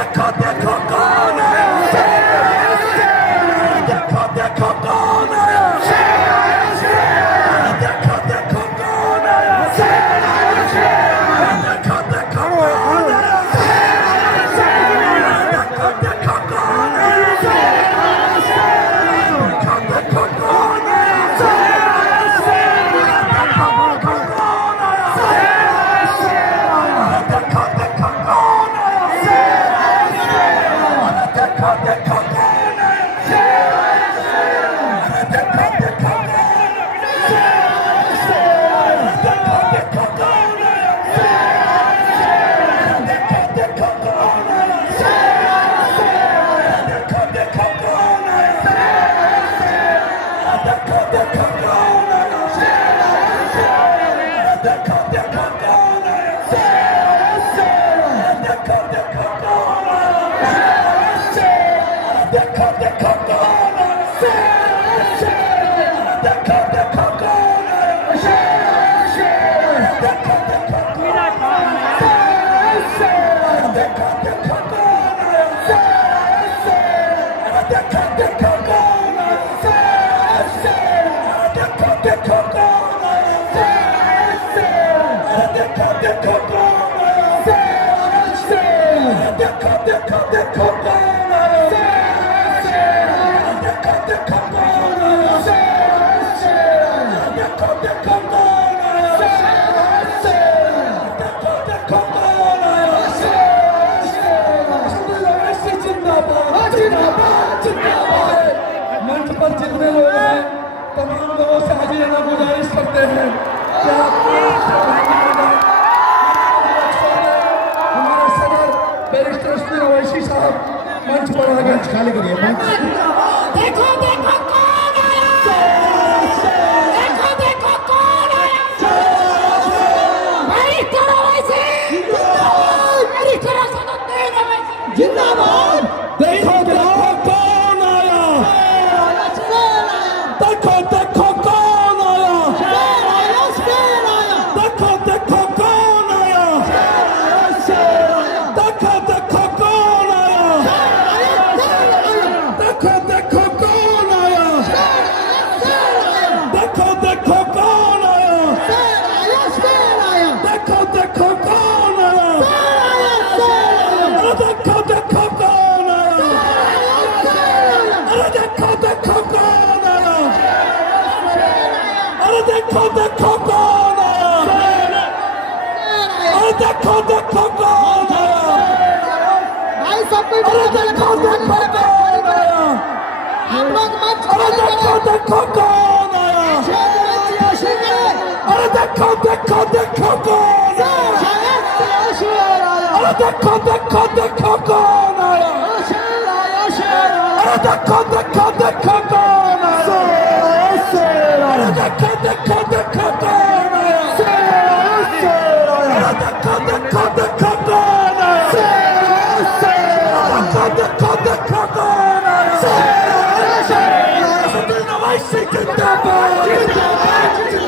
देखो देखो कौन आया, देखो देखो कौन आया, देखो देखो कौन आया, देखो देखो कौन आया, देखो देखो कौन आया, देखो देखो कौन आया, मंच पर जितने लोग हैं तमाम लोगों से हाजिर रहना गुजारिश करते हैं कि हमारे सदर बैरिस्टर उस्मान अवैसी साहब मंच पर आ गए। खाली करिए देखो देखो कौन आया, देखो देखो कौन आया, बैरिस्टर अवैसी बैरिस्टर असदुद्दीन अवैसी जिंदाबाद। देखो देखो कौन आया, देखो देखो कौन आया, देखो देखो कौन आया, देखो देखो कौन आया, देखो देखो कौन आया, देखो देखो कौन आया, देखो देखो कौन आया, देखो देखो कौन आया, देखो देखो कौन आया, देखो देखो कौन आया, देखो देखो कौन आया, भाई सब कोई देखो देखो कौन आया, हम लोग मंच देखो देखो कौन आया, देखो देखो देखो कौन आया, देखो देखो देखो कौन आया, देखो देखो देखो कौन आया, देखो देखो देखो कौन आया, देखो देखो देखो कौन आया, देखो देखो देखो कौन आया, जिंदाबाद।